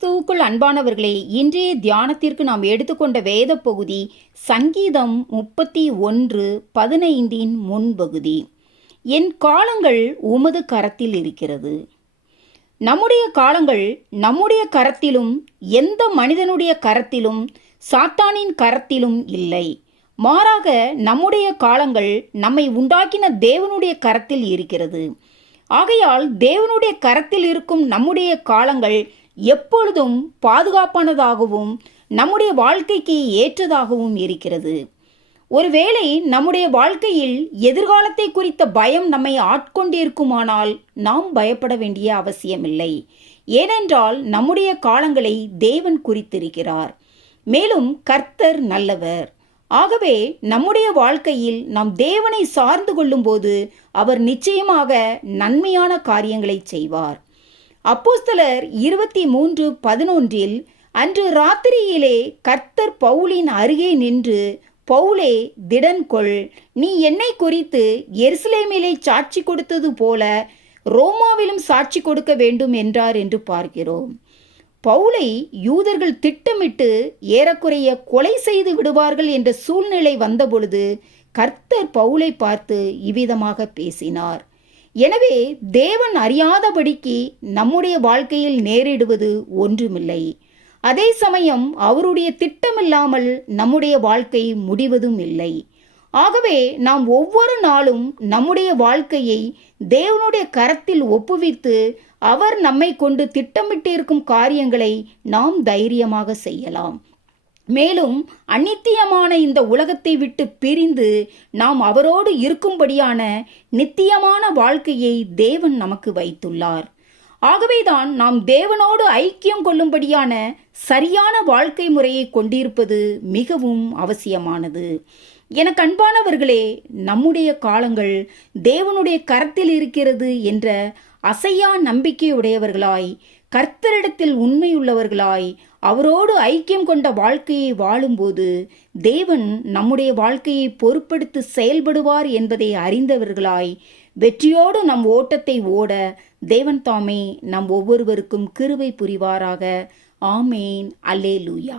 கிறிஸ்துவுக்குள் அன்பானவர்களே இன்றைய தியானத்திற்கு நாம் எடுத்துக்கொண்ட வேத பகுதி சங்கீதம் முப்பத்தி ஒன்று பதினைந்தின் முன்பகுதி. என் காலங்கள் உமது கரத்தில் இருக்கிறது. நம்முடைய காலங்கள் நம்முடைய கரத்திலும் எந்த மனிதனுடைய கரத்திலும் சாத்தானின் கரத்திலும் இல்லை. மாறாக நம்முடைய காலங்கள் நம்மை உண்டாக்கின தேவனுடைய கரத்தில் இருக்கிறது. ஆகையால் தேவனுடைய கரத்தில் இருக்கும் நம்முடைய காலங்கள் எப்பொழுதும் பாதுகாப்பானதாகவும் நம்முடைய வாழ்க்கைக்கு ஏற்றதாகவும் இருக்கிறது. ஒருவேளை நம்முடைய வாழ்க்கையில் எதிர்காலத்தை குறித்த பயம் நம்மை ஆட்கொண்டிருக்குமானால் நாம் பயப்பட வேண்டிய அவசியமில்லை. ஏனென்றால் நம்முடைய காலங்களை தேவன் குறித்திருக்கிறார். மேலும் கர்த்தர் நல்லவர். ஆகவே நம்முடைய வாழ்க்கையில் நாம் தேவனை சார்ந்து கொள்ளும்போது அவர் நிச்சயமாக நன்மையான காரியங்களை செய்வார். அப்போஸ்தலர் இருபத்தி மூன்று பதினொன்றில் அன்று ராத்திரியிலே கர்த்தர் பவுலின் அருகே நின்று பவுலே திடன் கொள். நீ என்னை குறித்து எருசலேமிலே சாட்சி கொடுத்தது போல ரோமாவிலும் சாட்சி கொடுக்க வேண்டும் என்றார் என்று பார்க்கிறோம். பவுலை யூதர்கள் திட்டமிட்டு ஏறக்குறைய கொலை செய்து விடுவார்கள் என்ற சூழ்நிலை வந்தபொழுது கர்த்தர் பவுலை பார்த்து இவ்விதமாக பேசினார். எனவே தேவன் அறியாதபடிக்கு நம்முடைய வாழ்க்கையில் நேரிடுவது ஒன்றுமில்லை. அதே சமயம் அவருடைய திட்டமில்லாமல் நம்முடைய வாழ்க்கை முடிவதும் இல்லை. ஆகவே நாம் ஒவ்வொரு நாளும் நம்முடைய வாழ்க்கையை தேவனுடைய கரத்தில் ஒப்புவித்து அவர் நம்மை கொண்டு திட்டமிட்டிருக்கும் காரியங்களை நாம் தைரியமாக செய்யலாம். மேலும் அநித்தியமான இந்த உலகத்தை விட்டு பிரிந்து நாம் அவரோடு இருக்கும்படியான நித்தியமான வாழ்க்கையை தேவன் நமக்கு வைத்துள்ளார். ஆகவேதான் நாம் தேவனோடு ஐக்கியம் கொள்ளும்படியான சரியான வாழ்க்கை முறையை கொண்டிருப்பது மிகவும் அவசியமானது. என கண்பானவர்களே நம்முடைய காலங்கள் தேவனுடைய கரத்தில் இருக்கிறது என்ற அசையா நம்பிக்கையுடையவர்களாய் கர்த்தரிடத்தில் உண்மையுள்ளவர்களாய் அவரோடு ஐக்கியம் கொண்ட வாழ்க்கையை வாழும்போது தேவன் நம்முடைய வாழ்க்கையை பொறுப்படுத்தி செயல்படுவார் என்பதை அறிந்தவர்களாய் வெற்றியோடு நம் ஓட்டத்தை ஓட தேவன் தாமே நம் ஒவ்வொருவருக்கும் கிருவை புரிவாராக. ஆமேன். அல்லே லூயா